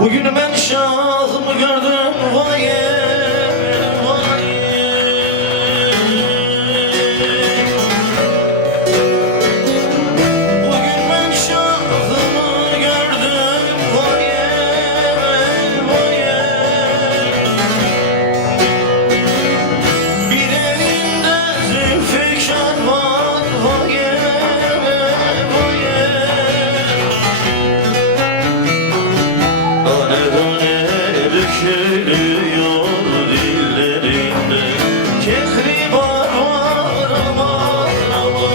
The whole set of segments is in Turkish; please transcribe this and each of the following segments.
Bugün ben şahımı gördüm vay vay. Bugün ben şahımı gördüm vay vay. Bir elinde zülfikar var vay vay. Tane tane dökülüyor dillerinde, kehribar var aman aman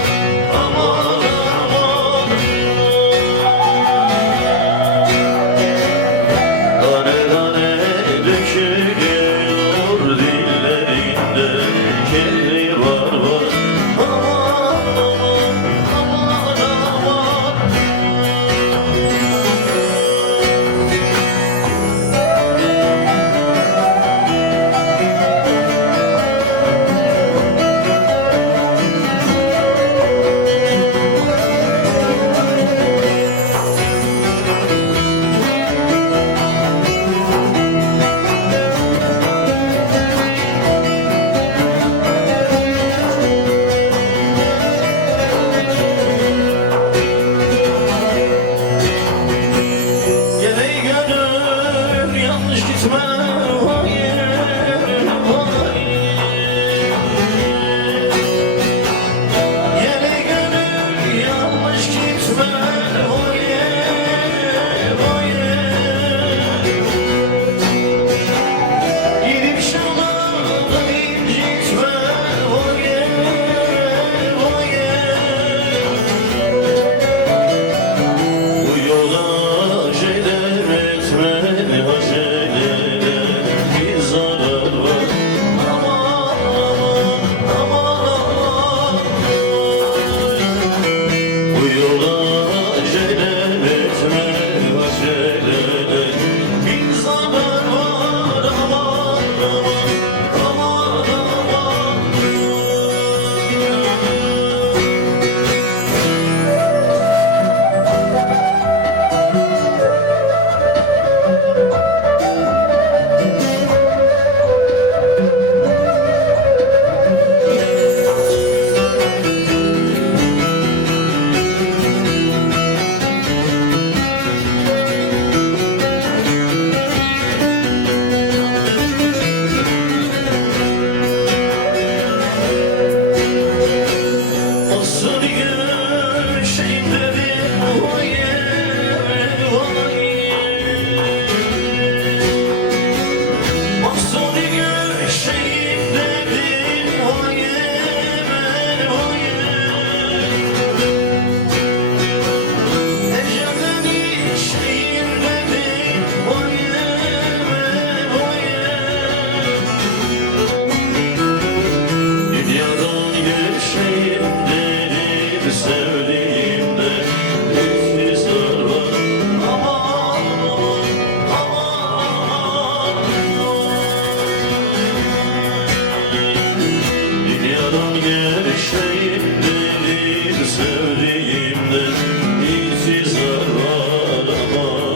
aman aman. Tane tane dökülüyor dillerinde, kehribar var aman aman aman aman. Gene gönül yanlış gitme vay vay. Gene gönül yanlış gitme vay vay. Gidip şanada incitme vay vay. Bu yola acele etme, acele bir zarar var aman aman aman. Bu yola acele etme, acele bir zarar var aman aman aman aman. Asıl gülüşeyim dedim vay vay. Asıl gülüşeyim dedim vay vay. Ecelden içeyim dedim vay vay. Dünyadan geçeyim dedim sevdiğimde, intizar var aman aman aman. Dünyadan geçeyim dedim sevdiğimde, intizar var aman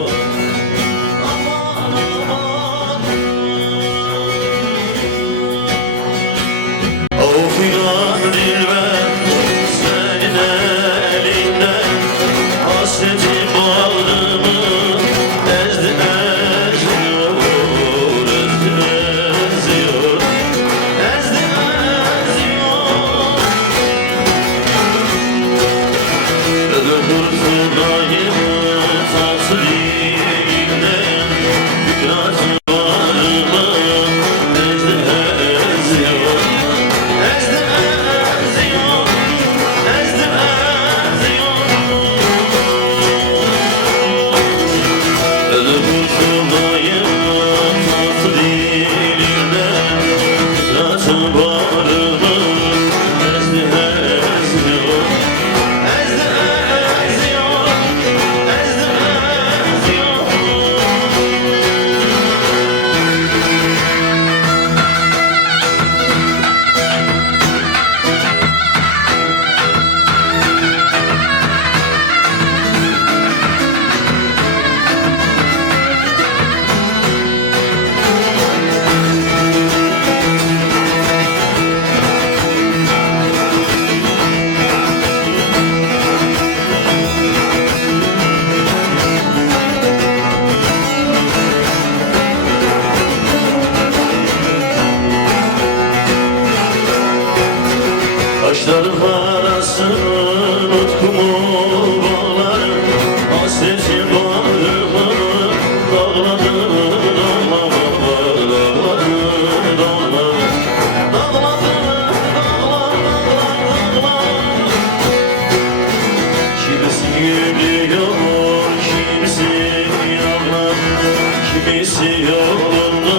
kimisi yolunda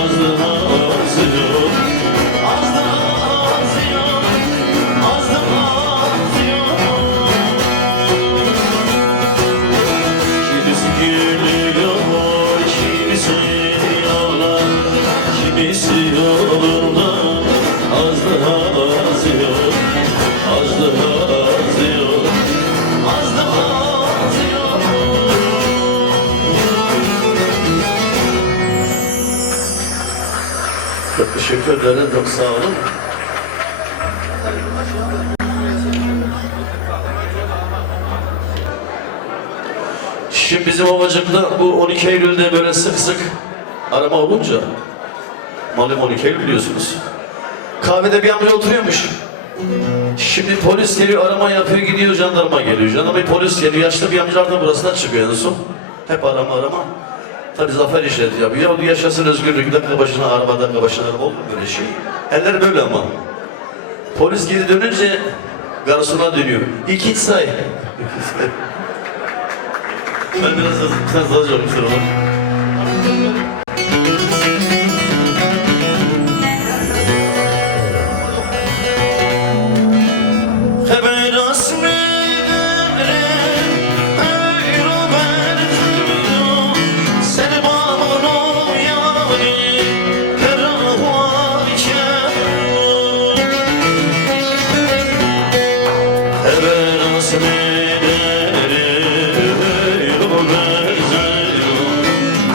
az daha az yok, az daha az yok, az daha az yok. Kimisi gülüyor, kimisi ağlar, kimisi yolunda az daha az yok, az daha az yok, az daha az yok. Çok teşekkür ederim, çok sağ olun. Şimdi bizim Ovacık'ta bu 12 Eylül'de böyle sık sık arama olunca, malum 12 Eylül biliyorsunuz. Kahvede bir amca oturuyormuş. Şimdi polis geliyor, arama yapıyor, gidiyor, jandarma geliyor. Jandarma polis geliyor, yaşlı bir amcalar da burasından çıkıyor en son. Hep arama. Tabii zafer işareti yapıyor. Ya yaşasın özgürlük, dakika başına araba, dakika başına araba olur mu böyle şey? Eller böyle ama. Polis geri dönünce garsona dönüyor. İki say. Ben biraz daha çok istiyorum.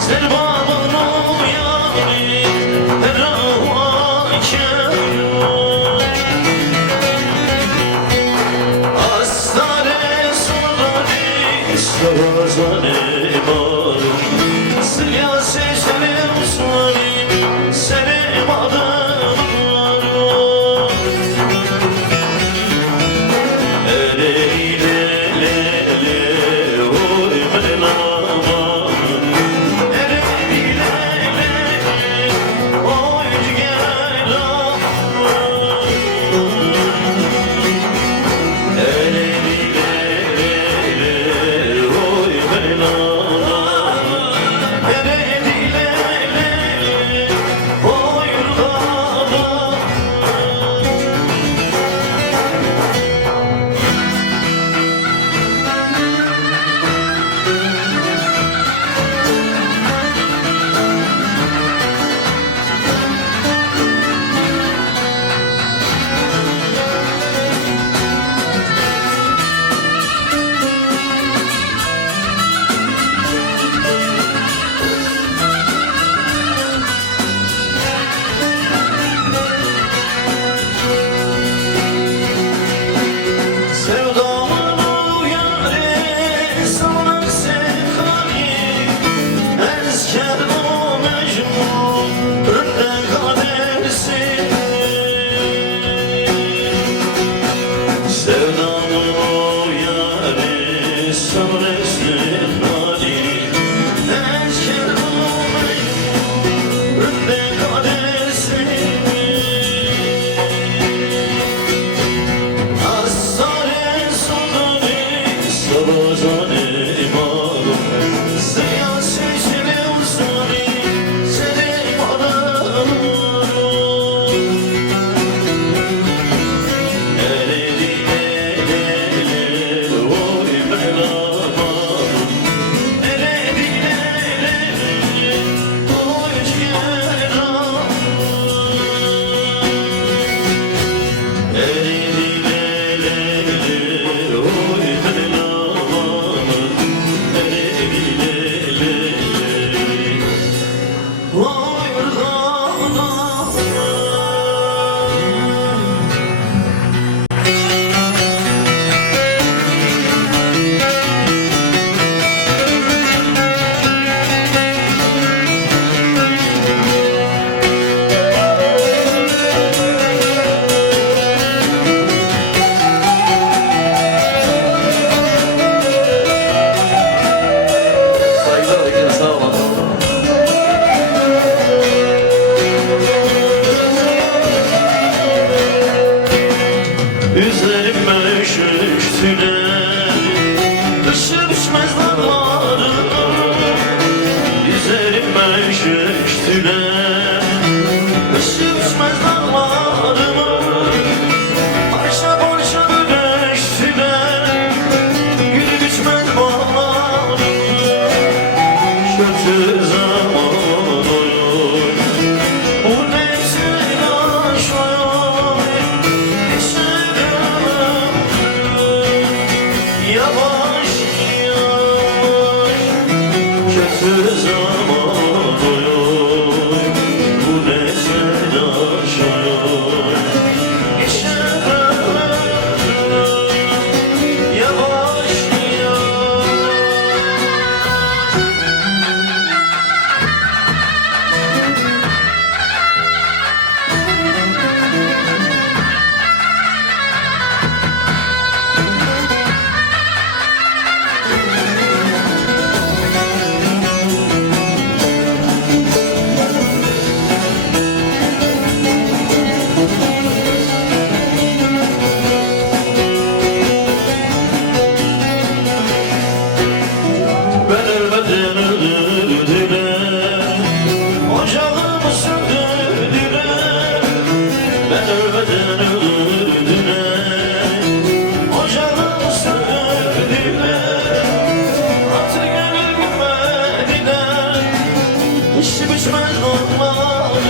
Sen bana güler Işık düşmez dağlarımı Parça parça bölüştüler Gülü düşmez bağlarımı Kötü zaman olur Bu ne telaş var Yaşarım Yavaş yavaş Kötü zaman olur Bu ne telaş var Yaşarım Yavaş Ben ölmeden öldürdüler Ocağımı söndürdüler Ben ölmeden öldürdüler Ocağımı söndürdüler Artık gönül gülmediler İşi biçmez olmalı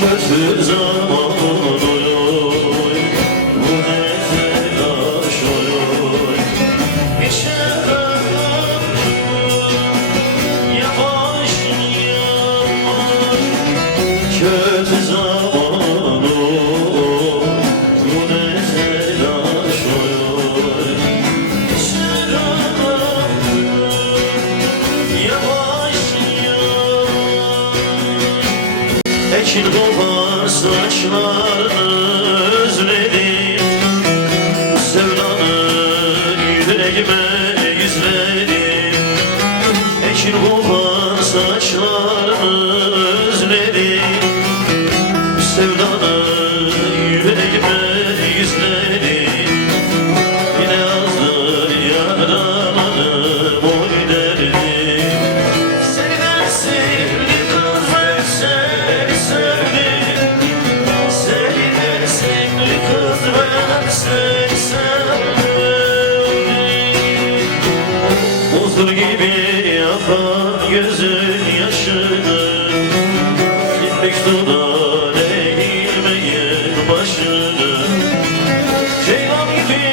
Kötü zaman oluyor Bu ne telaş oluyor Kötü zaman o Bu ne telaş olur Yaşarım Yavaş yavaş Ekin kopar saçlarını özledim Sevdanı yüreğime yüzledim Ekin kopar saçlarını özledim Sevdanı yüreğime yüzledim Yine azdır yaralarım oy derdim Seni sevdi kız ben seni sevdim Seni sevdi kız ben seni sevdim Buzdur gibi yakan gözün yaşını Gitmek sudan eğilmeyin başını Ceylan gibi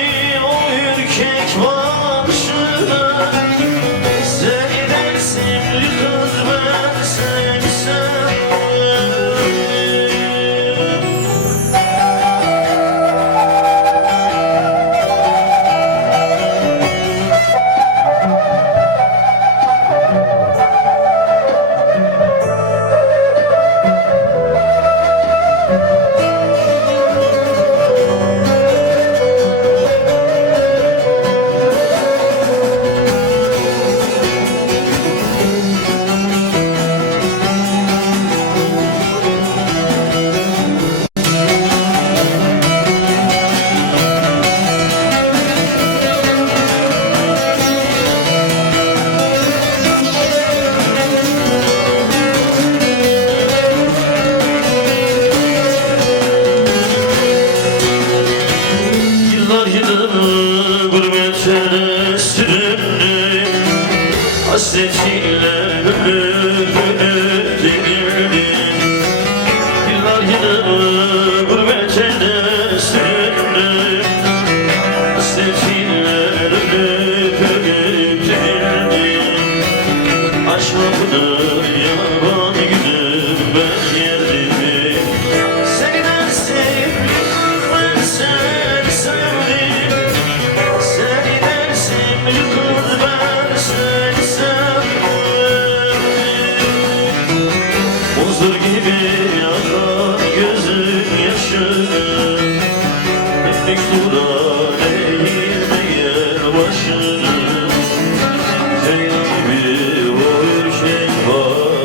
o ürkek başını Seni dersimli kız ben seni sevdim Yıllar yılı gurbetine süründüm Hasretiyle ölüp dirildim Yıllar yılı gurbetine süründüm Hasretiyle ölüp dirildim Aşk kapıdır yaban gülüm ben yerdim Seni sevdim ben seni sevdim Seni sevdim kız ben seni sevdim Buzdur gibi yakan gözün yaşını Etmek sudan eğilmeyen başını Ceylan gibi o ürkek var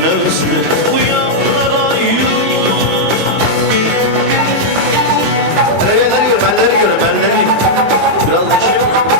nefsini uyanlara Benleri gör, benleri gör, benleri. Biraz da şey yok.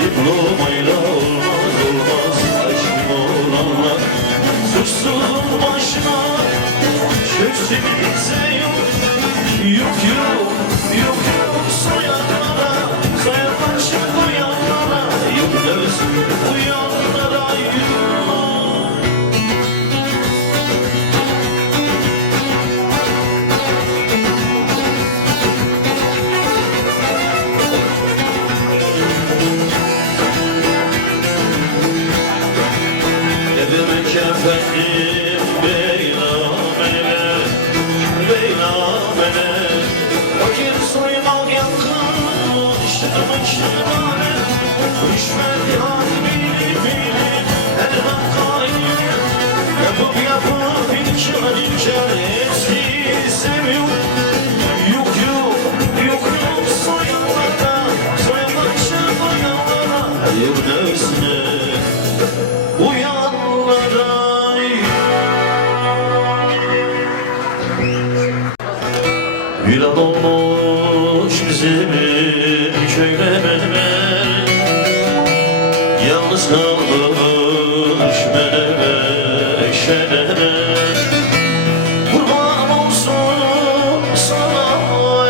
Diplomayla olmaz olmaz aşkım olanlar suçsuzun başına çöksün bize yok soyanlara soyanlaşıp uyanlara yok dersin uyanlara Efendim beylamene fakir soymak yakın şırmane rüşvet halini elvan kaynı yapıp inkar etsi seviyor yok soyanlara soyanlaşır uyanlara yok nefsine uyanlara Viran olmuş bizim köylemeler Yalnız kalmış meneler şeneler Kurban olsun sana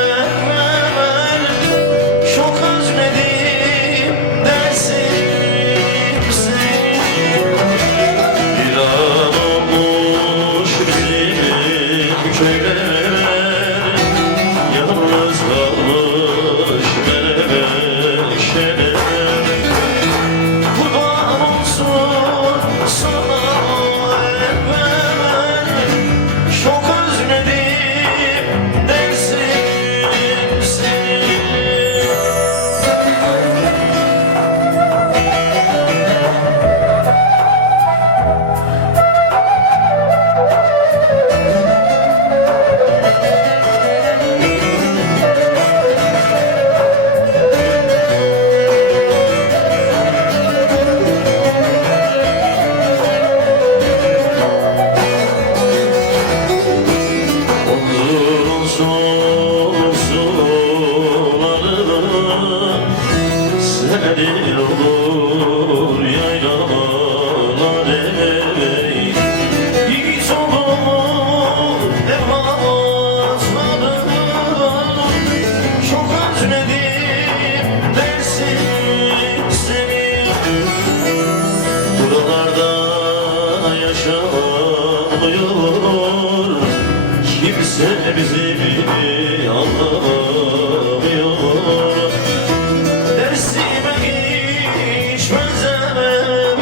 ekmeğler Çok özledim dersim seni Viran olmuş bizim köylemeler Senin olur yaylalar ey Yiğit olur evlatlarım Çok özledim dersin seni Buralarda yaşamıyor Kimse bizi anlamıyor Dersime hiç benzemem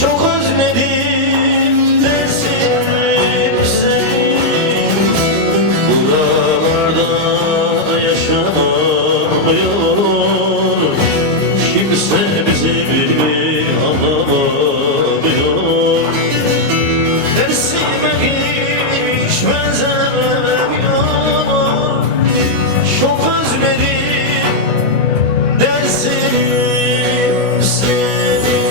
Çok özledim dersim seni Buralarda yaşamıyor Kimse bizi anlamıyor Dersime hiç benzemem Çok özledim dersim seni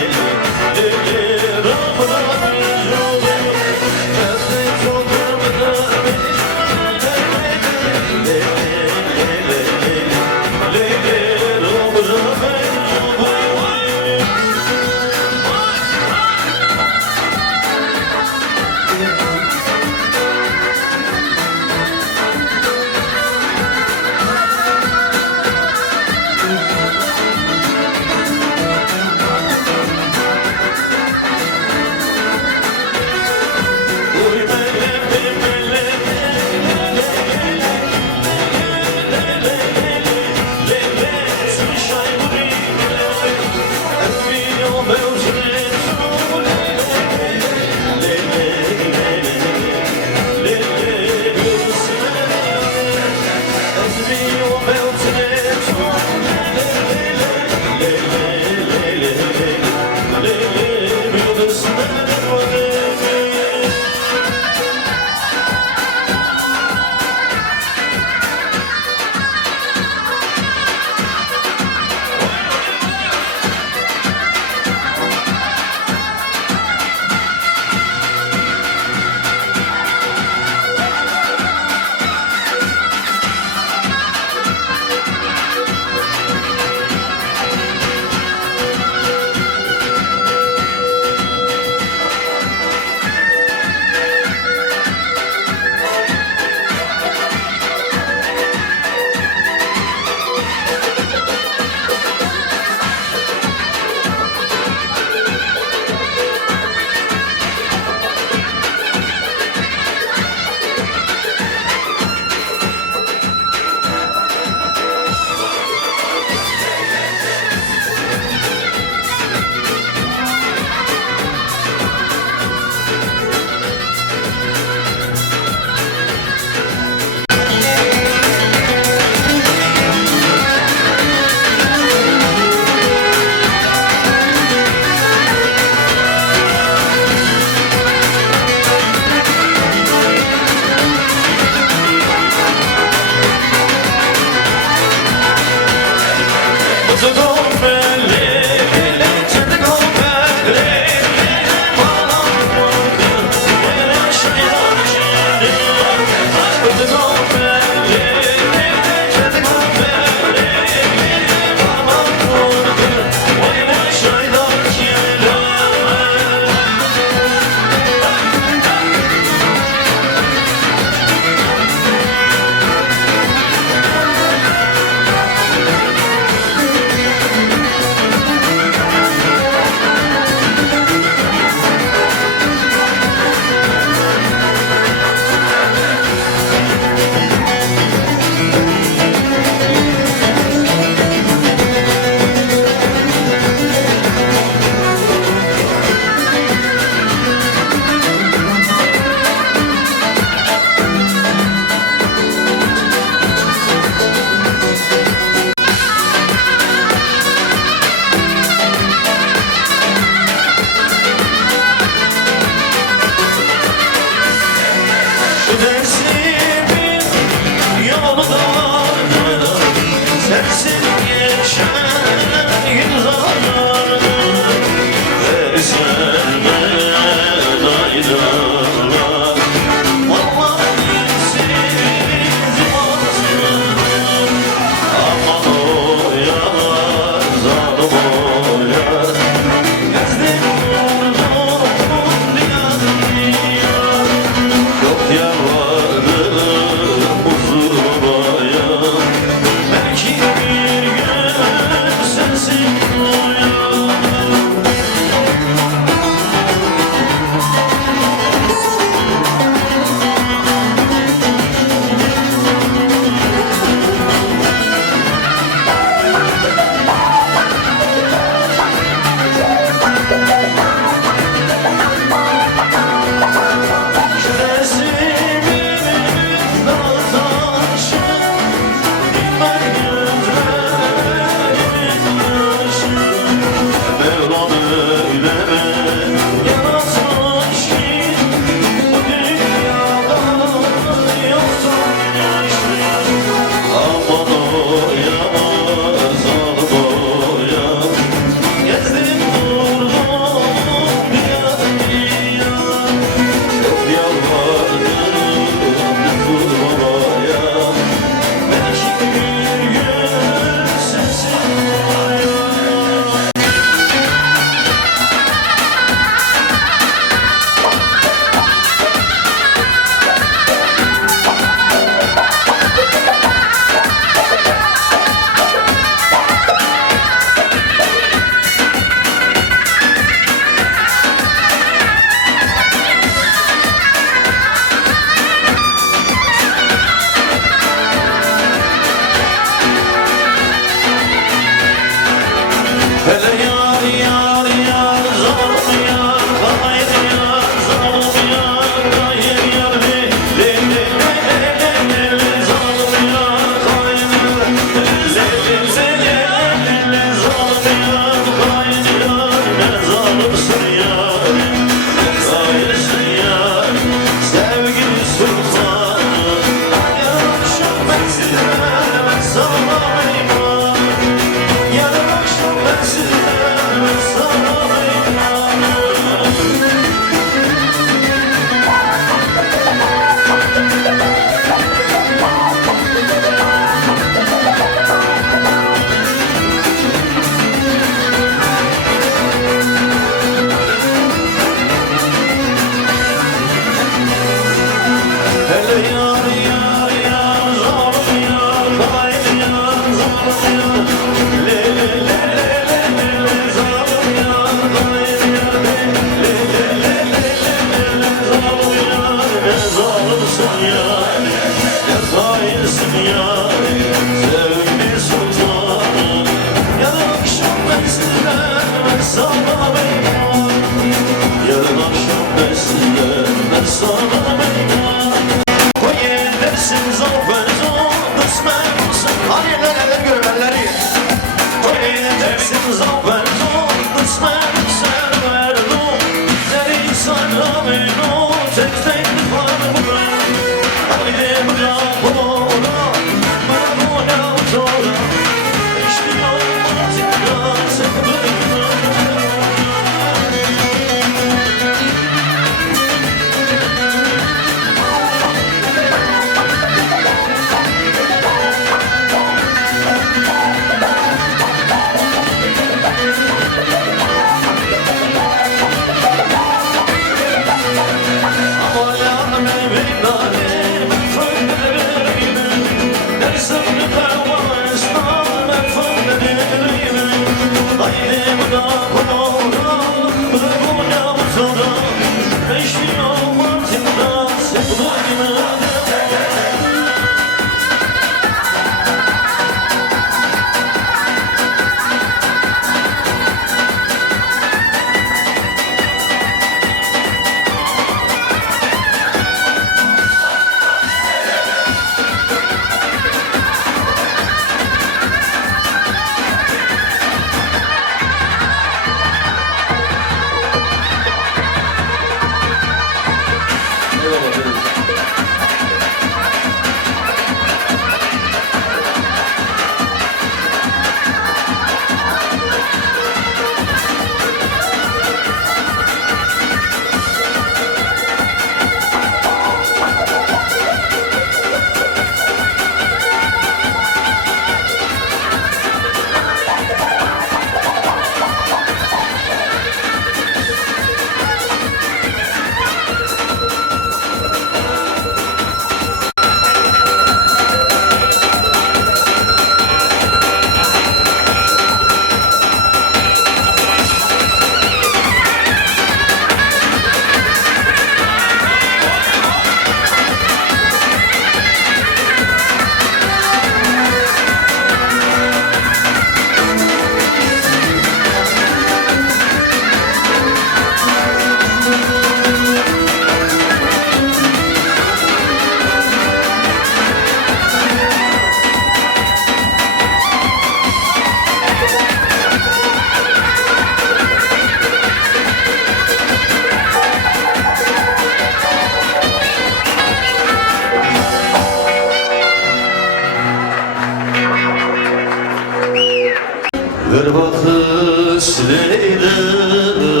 Ver bakış leyleme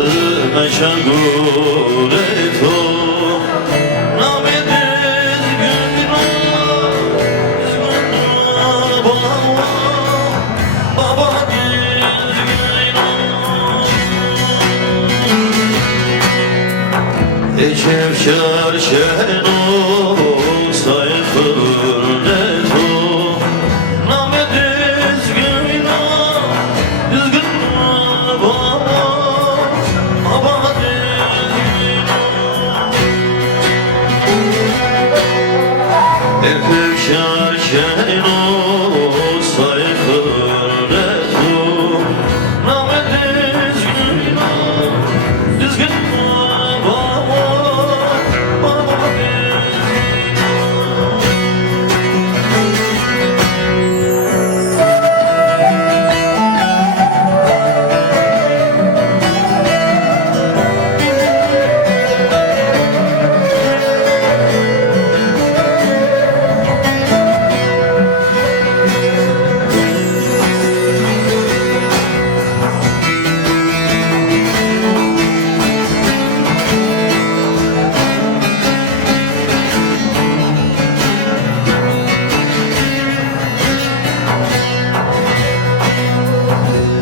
şangul et o Namediz günah Baba diz günah Eşevşar şeno sayfır net o Namediz günah Erkek şarken o sayfır etu Namı düzgün düzgün baba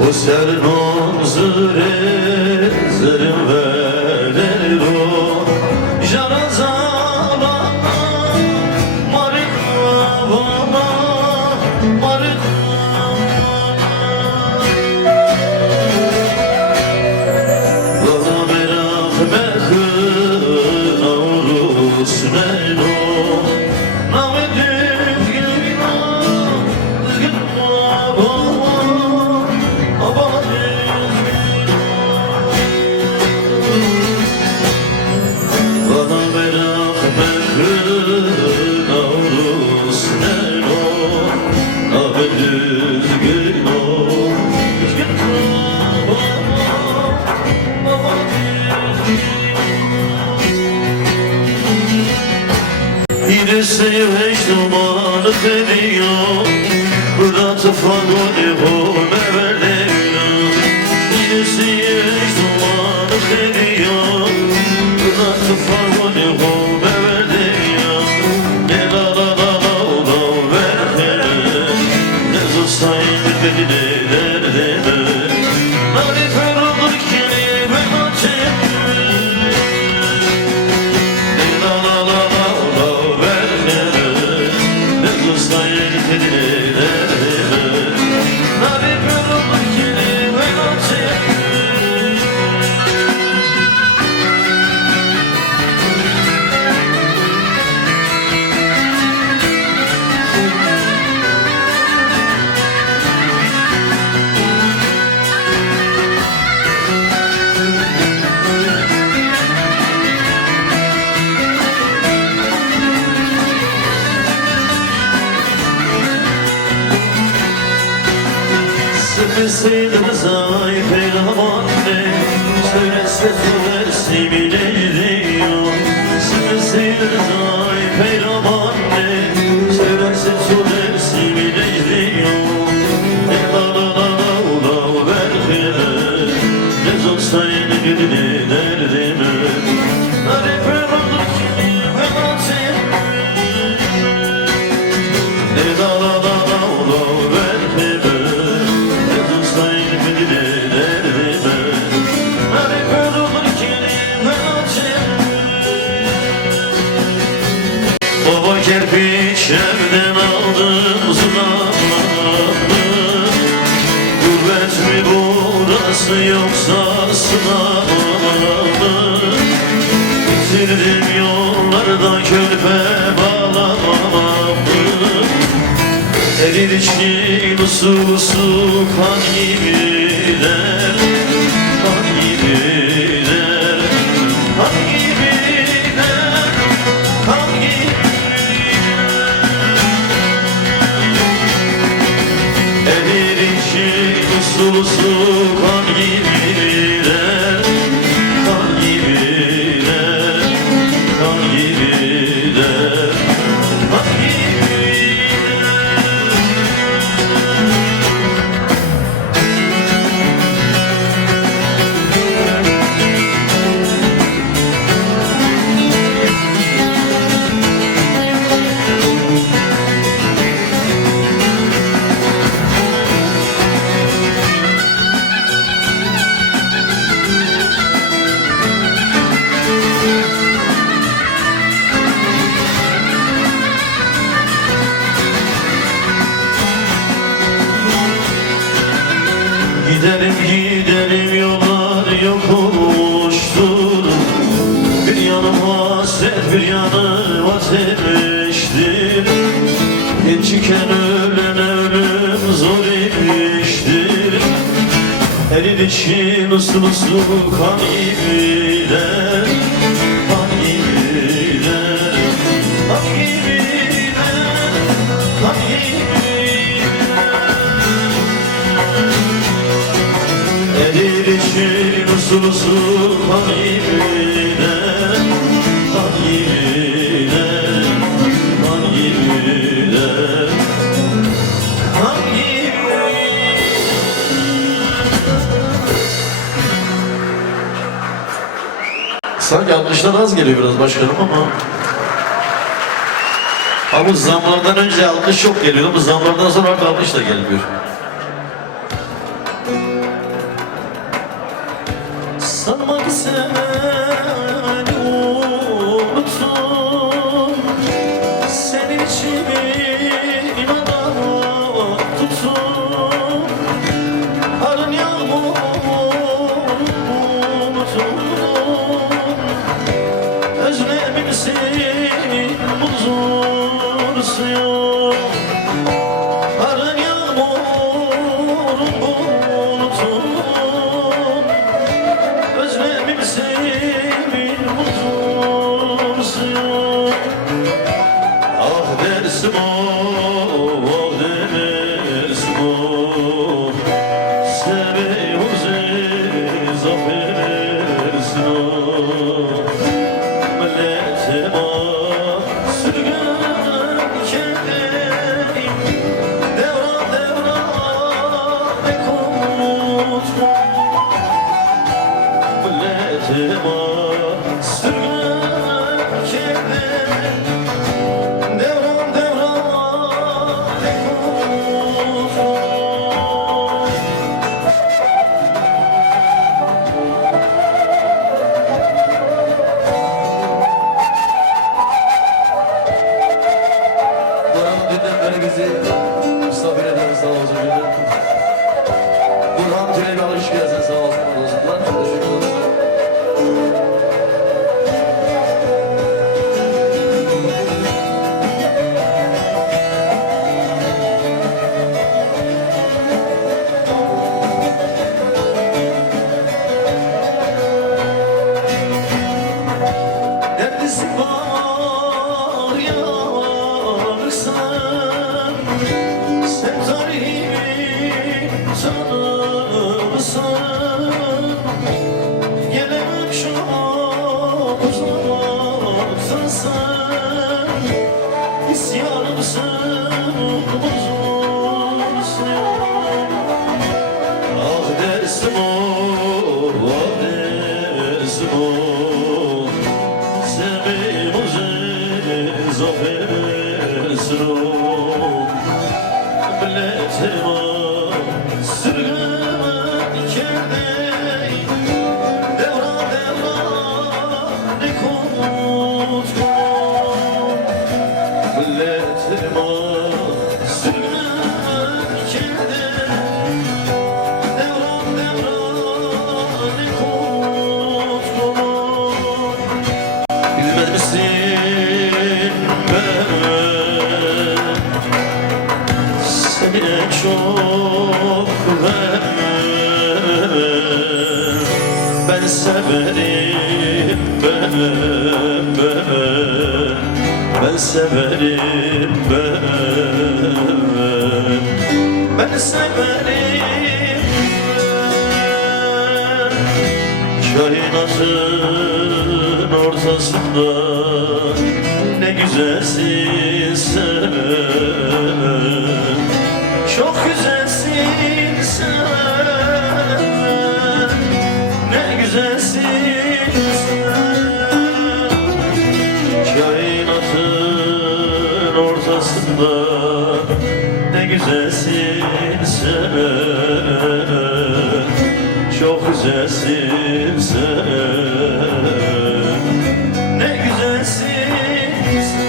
O sernon zırı zırın verir o Jana zalana marika bana marika Valla merak mehın avrus neyno Namı düzgün düzgün baba Bana merak mehrin avrus neno Nabe düzgün o Düzgün baba Yine sevheş dumanı ediyor Bırak fagoni home verleyla Yine sevheş dumanı ediyor Bırak fagoni home verleyla Ne la la la la la verleyla Ne zostayın bedine derdine Nari ferulur kelime açayım Ne la la la la la verleyla Ne zostayın bedine misin Rıza'y peygamber ne? Söylese söylersin bile diyor. Sen misin Rıza'y peygamber ne? Söylese söylersin bile diyor. Ne la la la la la verdiler. Ne zor sayın gülüne derdime. Hadi peygamber kimi penaltı. Ne la la la la la verdiler. Baba kerpiç evden aldım sınavlarını. Gurbet mi burası yoksa sınavlarını. Bitirdim yollarda körpe bağlamamı. Erir içkin usulsu kan gibiler. Kan gibiler. Kan gibiler. Kan gibiler. Erir içkin usulsu kan gibiler. Kan gibiler. Kan gibiler. Kan gibiler. Gidelim gidelim yollar yok olmuştur. Bir yanım hasret bir yanım ateştir. Gençken ölene ölüm zor imiştir. Erir için usul usul kan gibiler. Kan gibiler. Kan gibiler. Kan gibiler. Erir için usul usul kan gibiler. Kan gibiler. Kan gibiler. Kan gibiler. Sanki alkışlar az geliyor biraz başkanım ama bu zamlardan önce alkış çok geliyor, bu zamlardan sonra artık alkış da gelmiyor. Sanma ki seni unuttum. Senin için inada tuttum. Arın yağmur unuttum. Özlemimsin huzur suyu. Arın yağmur unuttum. Özlemimsin huzur suyu. Ah dersim o dersim o. Seviyoruz zafersin o. Milletime sürgün kendim. Devran devran pek unutma. Milletime sürgün kendim. Devran devran pek unutma. Burhan dünden beri bizi misafir eden sağ olsun gülüm. Burhan Tüley'e alış gelsin sağ olsun. Teşekkür ederim. Neredesin var yanırsan. Sen tarihimi Ben severim ben severim kainatın ortasında ne güzelsin sen, çok güzelsin sen, ne güzelsin ortasında ne güzelsin sen, çok güzelsin sen, ne güzelsin sen.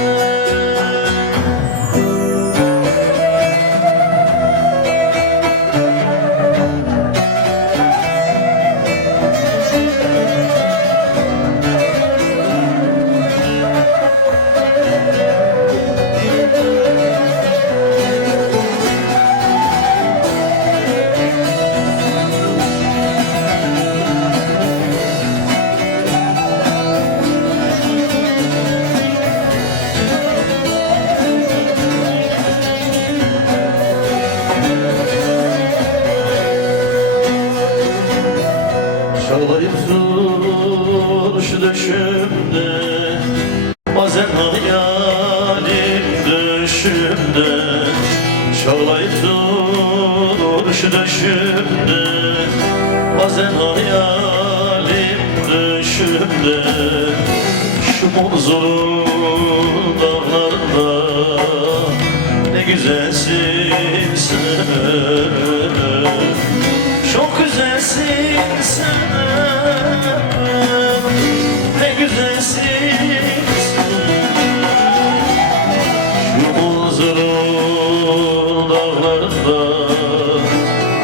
Çalayıp dur şu döşümde, bazen hayalim düşümde. Çalayıp dur şu döşümde, bazen hayalim düşümde. Şu manzuru dağlarında ne güzelsin sen, çok güzelsin sen, ne güzelsin sen. Şu manzara dağlarında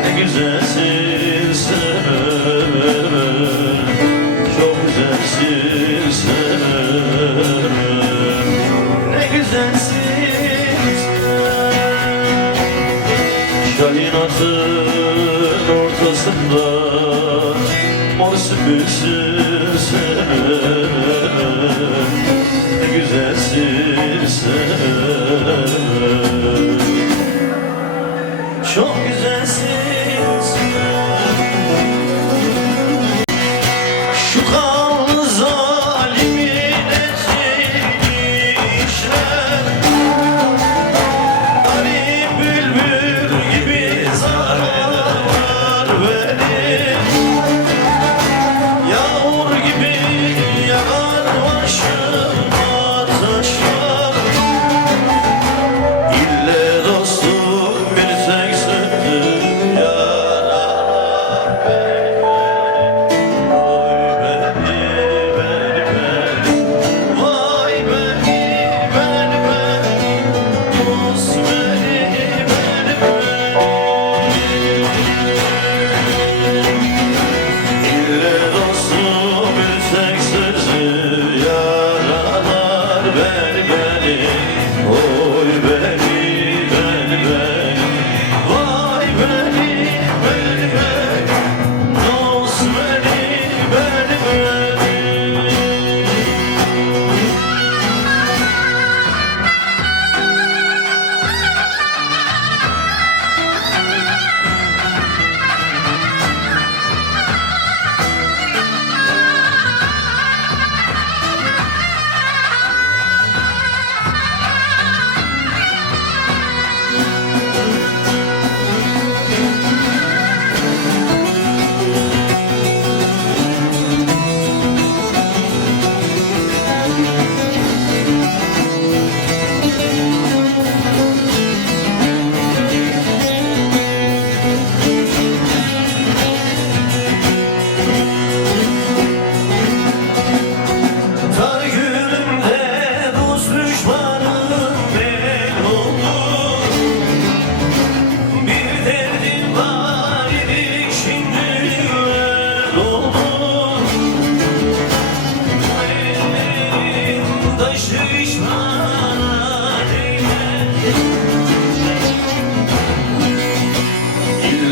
ne güzelsin sen, çok güzelsin sen, ne güzelsin sen. Kainatın ortasında mor süpürsün sen, ne güzelsin sen, çok güzelsin sen. Şu kanlı zalimin ettiği işler, garip bülbül gibi zarar verir. Yağmur gibi yağar başıma taşlar, ille dostum bir tek söndür yara.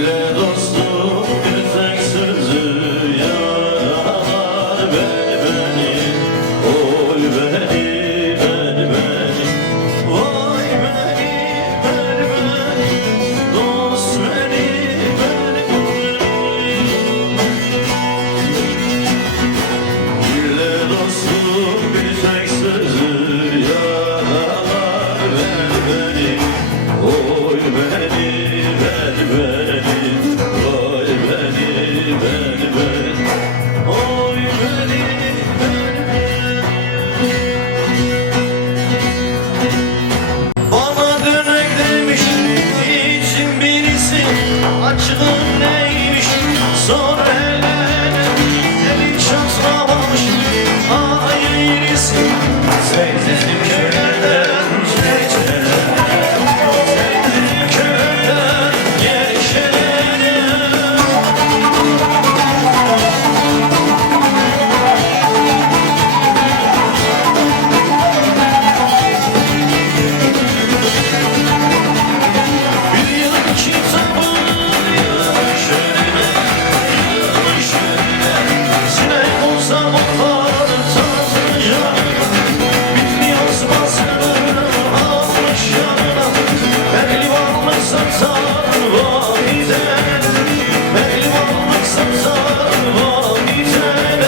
İlle dostum bir tek sözü yarar beni, oy beni, vay beni, dost beni. İlle dostum bir tek sözü yarar beni, oy beni, vay beni, oy beni. Bana dönek demiş için birisi, açlığın neymiş sor hele. Eli çatlamış ay eğrisi, sevdiğim köylerden geçene, sevdiğim köylerden geçene. Bir yıl kitabın yanlış önüne, yanlış önüne, sinek olsa onlar tatlıca. Bitmiyoruz basını almış yanına, pehlivanlık satar vahiden, pehlivanlık satar vahiden.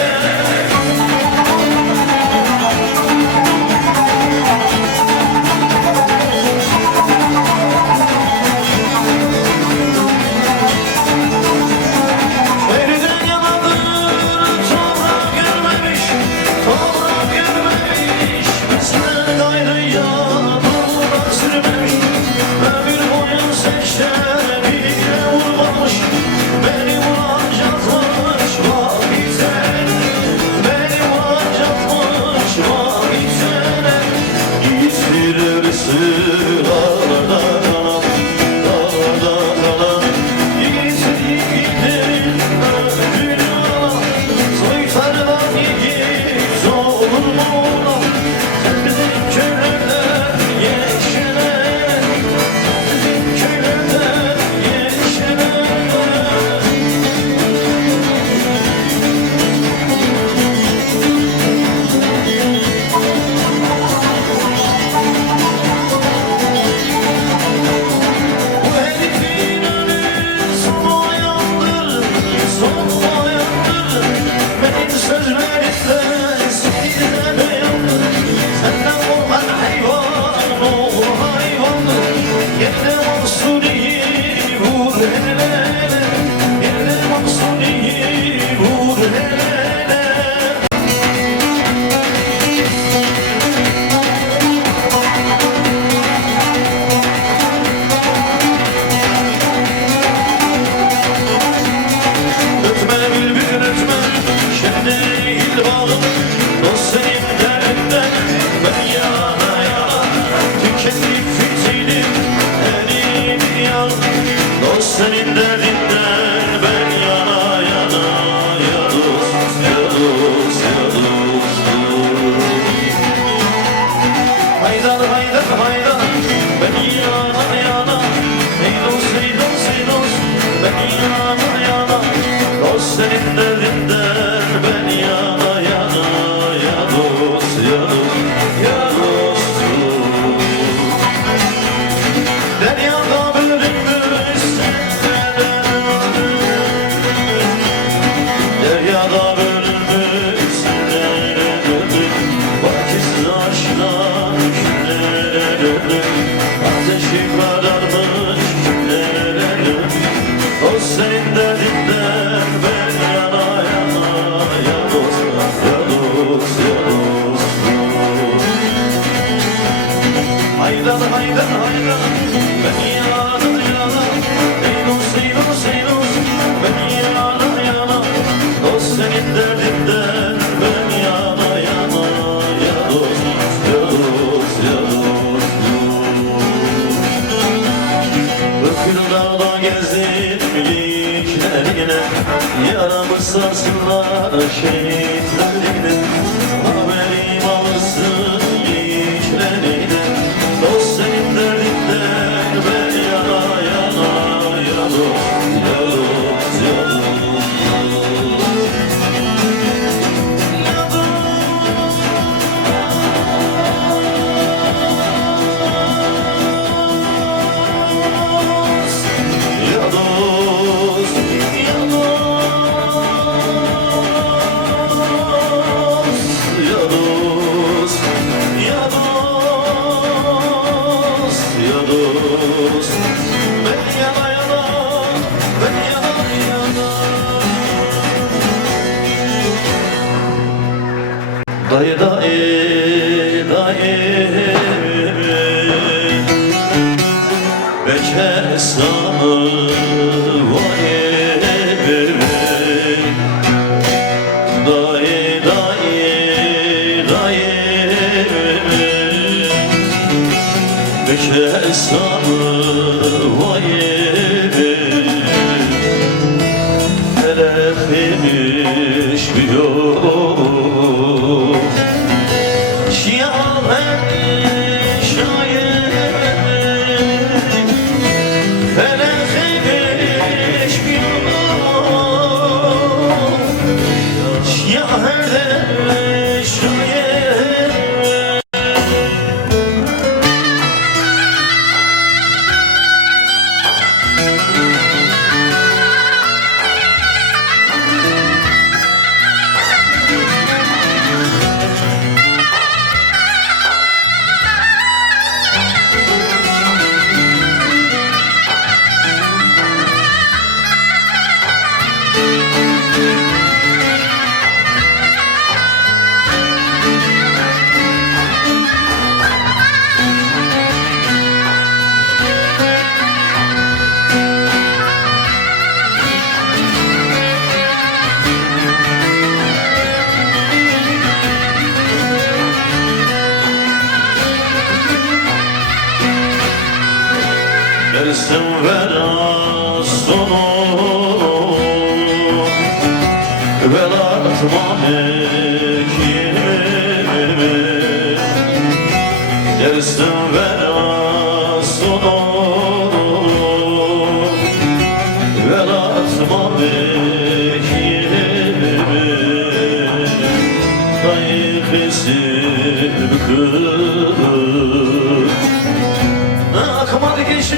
Elden yanadır toprak görmemiş, toprak görmemiş. Bizden gayrıya duvar sürmemiş, ömür boyu seçenine vurmamış. Beni vuracakmış vahiden, beni vuracakmış vahiden. Getirirsin dağlardan anam, dağlardan anam. Yiğitlerin ömrünü alam, soytarıdan yiğit olur mu ulan? Sen bizim köylerden geçene, bizim köylerden geçene. Bu herifin önü sonu yandır, sonu yandır. Benim sözlerimde seni beyandır. Senden korkan hayvan ol hayvandır. Yerde mahsuniyi vur hele, yerde mahsuniyi vur hele. Ötme bülbül ötme, şimdi değil bağım. Dost senin derinden ben yana yana, tükendik fitilim elim yan. Dost senin derinden ben yana yana, ya dost, ya dost, ya dost. Haydan haydan haydan, ben yana yana, ey dost, ey dost, ey dost, ben yana yana. Dost senin derinden ben yana yana, ya dost, ya dost, ya dost. Deryada bölünmüş senler, deryada bölünmüş senler. Vakitsiz aşklar küllere, ateşi kararmış küllere. O senin derdinden ben yana yana, ya dost, ya dost, ya dost. Haydan haydan haydan, ben yana yana, ey dost, ey dost, ey dost. Ben yana yana, dost senin derdinden ben yana yana, ya dost, ya dost, ya dost. Kırkırlarda gezdim yiğitlerine, yaramı sarsınlar şehitlerine. Haberim alsın yiğitlerine, dost senin derdinden ben yana yana, ya dost, ya mekimi dersin verasın olur veratma mekimi dayıkısın kız akmadı geçti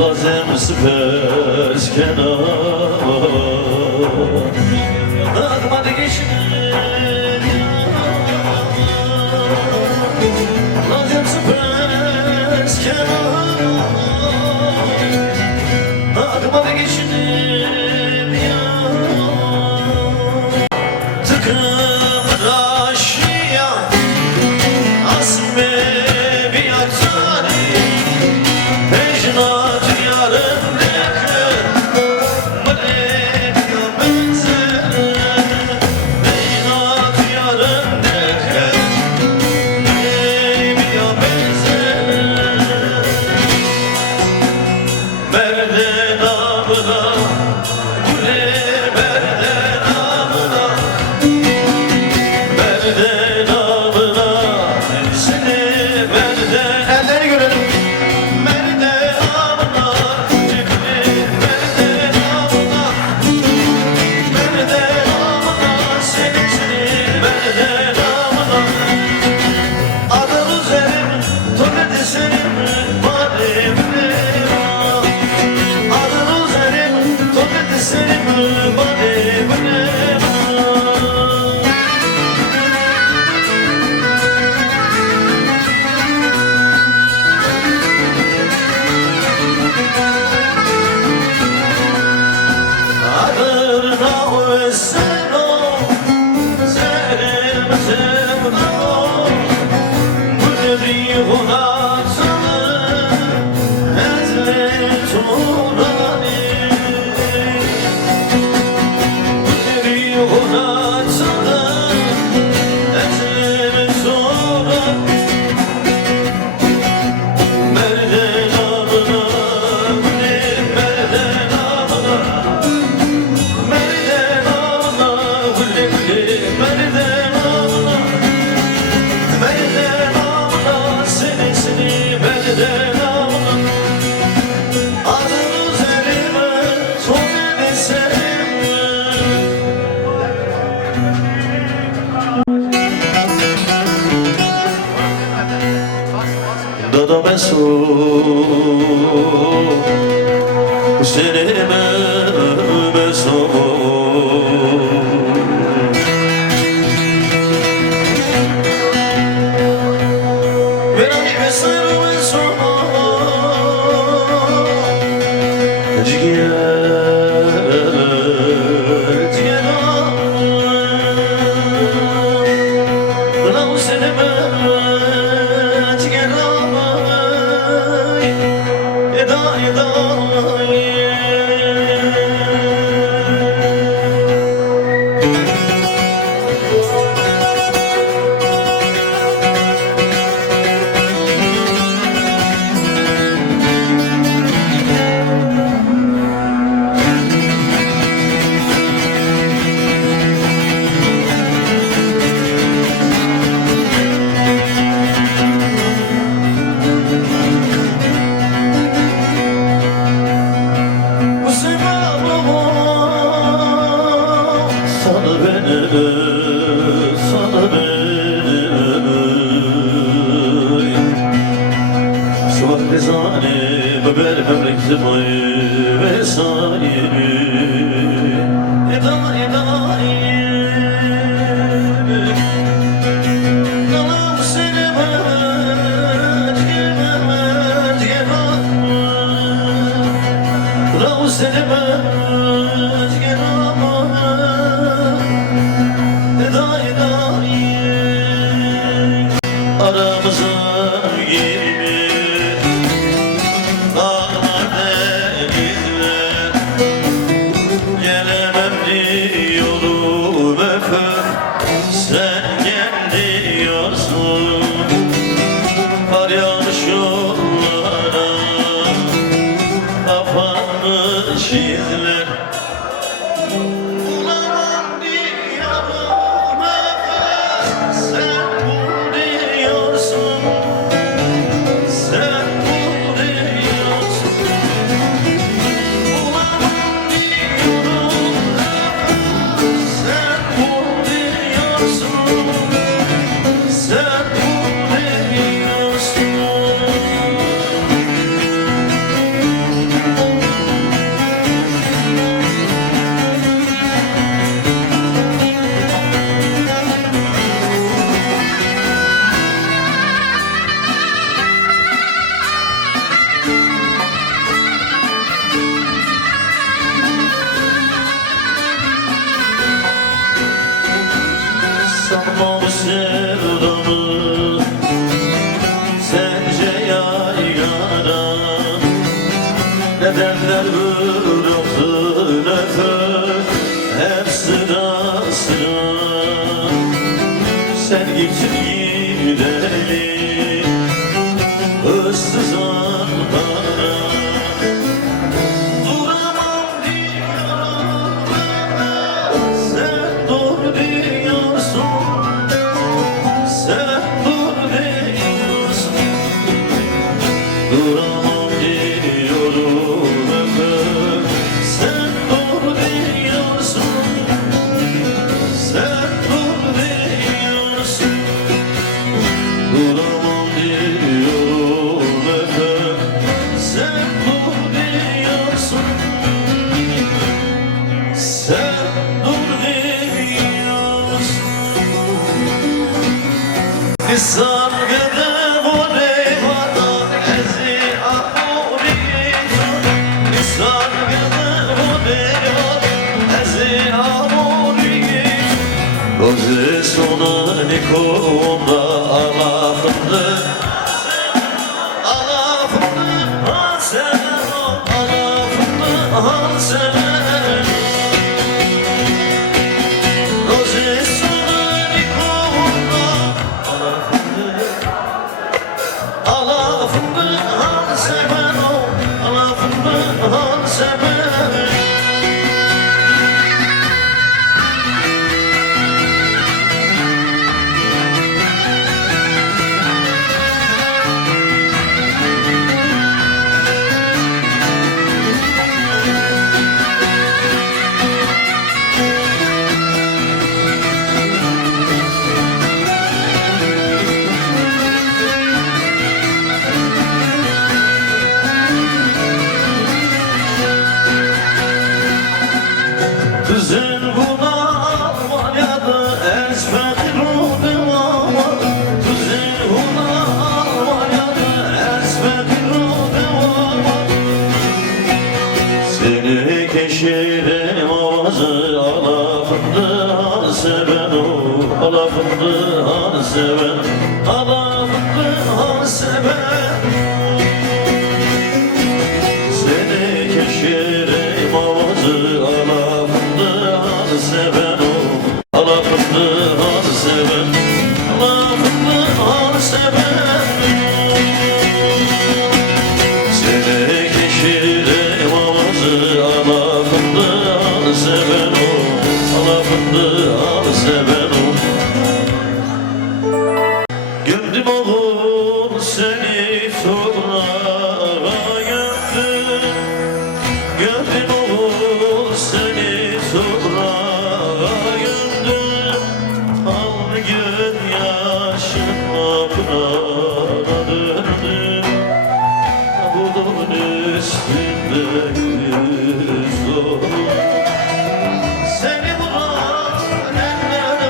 Lazım süpers kenar akmadı geçinir lazım süpers kenar akmadı geçinir tıkım raşiya asme bir yaktani Mecnat yarındaki Mırık'a benzer Mecnat yarındaki Mırık'a benzer Merde namına Güle merde namına Merde namına Seni merde elleri görelim Dada mesu seni mesu verani mesu mesu sıra sıra sen gittin gidelim ıssız anlara. Duramam diyorum sen dur diyorsun, sen dur diyorsun. Duramam diyorum sen dur diyorsun, sen dur diyorsun. Duramam diyorum sen dur diyorsun, sen dur diyorsun. Nisan gede vole vatan ezi ahuriyetun, Nisan gede vole vatan ezi ahuriyetun. Roze sona nikonda alafındı, alafındı hasen o, alafındı hasen. Roze sona nikonda alafındı, alafındı hasen o, alafındı hasen. Güzel buna Almanya'da ezberim devama, güzel buna Almanya'da ezberim devama. Seni keşirem avazı alafındı seven o, alafındı seven, alafındı seven. Seni keşirem avazı alafındı seven o, alafındı seven, alafındı seven. Seni keşirem avazı alafındı seven o, alafındı seven o. Gömdüm oğul seni toprağa gömdüm, gömdüm oğul seni toprağa gömdüm. Al gün yaşımla pınara döndüm, bulun üstünde yüz doğum. Seni bulan eller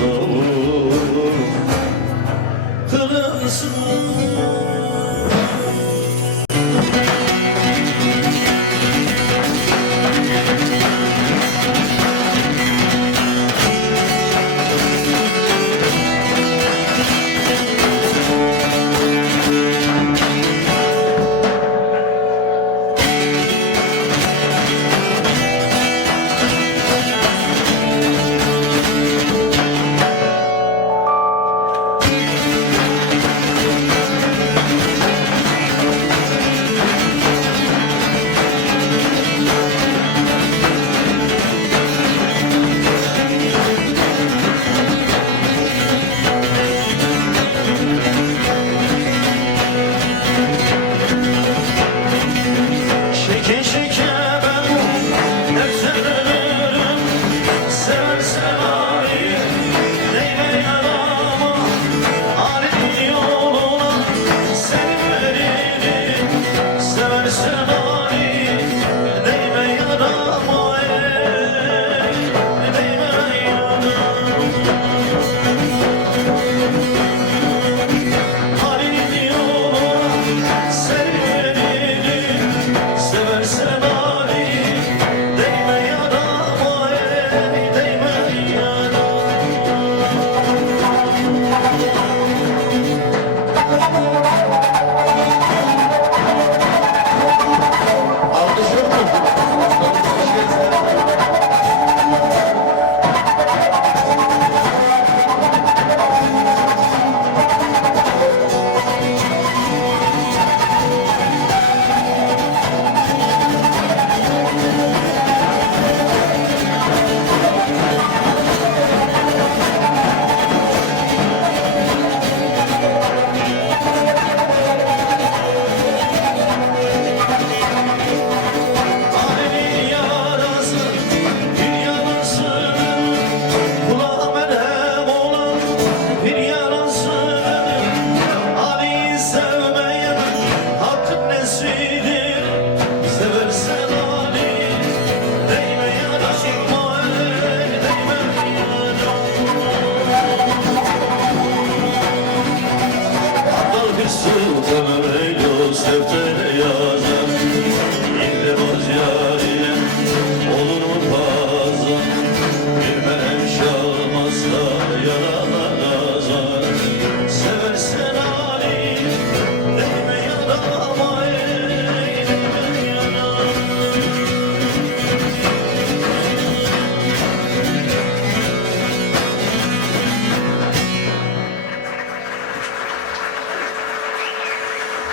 kırılsın oğlum, kırılsın.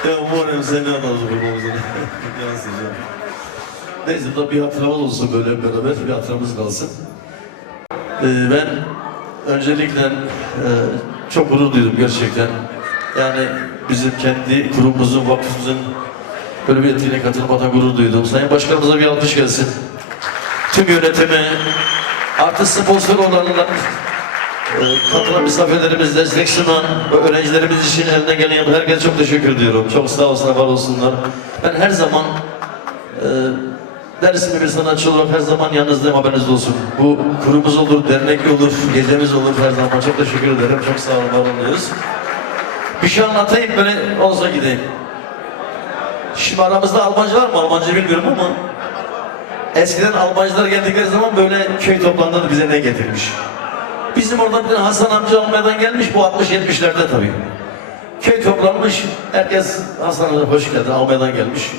Ya umarım seni anlarız babamızın. Neyse burada bir hatıramız olsun böyle beraber, bir hatıramız kalsın. Ben öncelikle çok gurur duydum gerçekten. Yani bizim kendi kurumumuzun, vakfımızın böyle bir etkinliğe katılmadan gurur duydum. Sayın Başkanımıza bir alkış gelsin. Tüm yönetime, artı sponsor olanlar, katılan misafirlerimiz, destek sunan öğrencilerimiz için elinden gelen yapan herkese çok teşekkür ediyorum. Çok sağ olsunlar, var olsunlar. Ben her zaman Dersimli bir sanatçı olarak her zaman yanınızdayım, haberiniz olsun. Bu kurumuz olur, dernek olur, gecemiz olur her zaman. Çok teşekkür ederim, çok sağ olun, var olun diyoruz. Bir şey anlatayım, böyle olsa gideyim. Şimdi aramızda Almancı var mı? Almancı bilmiyorum ama eskiden Almancılar geldikleri zaman böyle köy toplantıda bize ne getirmiş. Bizim orada bir Hasan amca Almanya'dan gelmiş, bu 60-70'lerde tabii. Köy toplanmış, herkes Hasan amca hoş geldin, Almanya'dan gelmiş.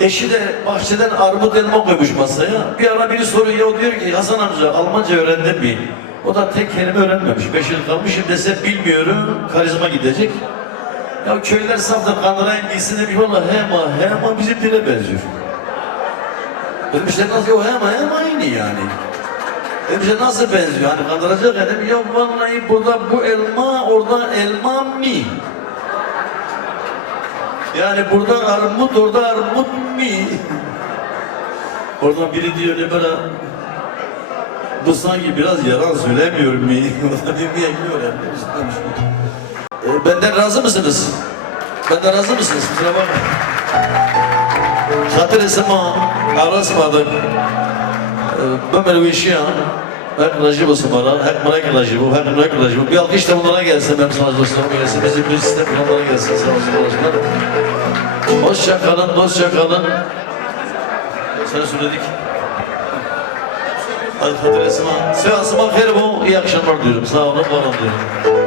Eşi de bahçeden armut elma koymuş masaya. Bir ara biri soruyor, o diyor ki Hasan amca Almanca öğrendin mi? O da tek kelime öğrenmemiş. 5 yıl kalmış, şimdi dese bilmiyorum, karizma gidecek. Ya köyler saftır, kandırayım gitsin demiş, valla hema bizim dile benziyor. Demişler nasıl o hema aynı yani. Demişler nasıl benziyor, hani kandıracak ya demiş, ya vallahi burada bu elma, orada elma mi? Yani burada armut, orada armut mi? Oradan biri diyor ne böyle, bu sanki biraz yalan söylemiyor mi? O da bir ekliyor yani. Benden razı mısınız? Benden razı mısınız? Kusura bakmayın. Hatır esma arasmadık. Böyle bir şey ya. Her olsun bana, her kılacı bu, her kılacı bu. Bir alkış da bunlara gelsin, benim sana dostlarıma gelsin. Bizim bir sistem bunlara gelsin, sağ olsun arkadaşlar. Hoşça kalın, hoşça kalın. Sana söyledik. Hadi Kadir Esma. Sevansıma hayır bu, iyi akşamlar diyorum. Sağ olun, var olun diyorum.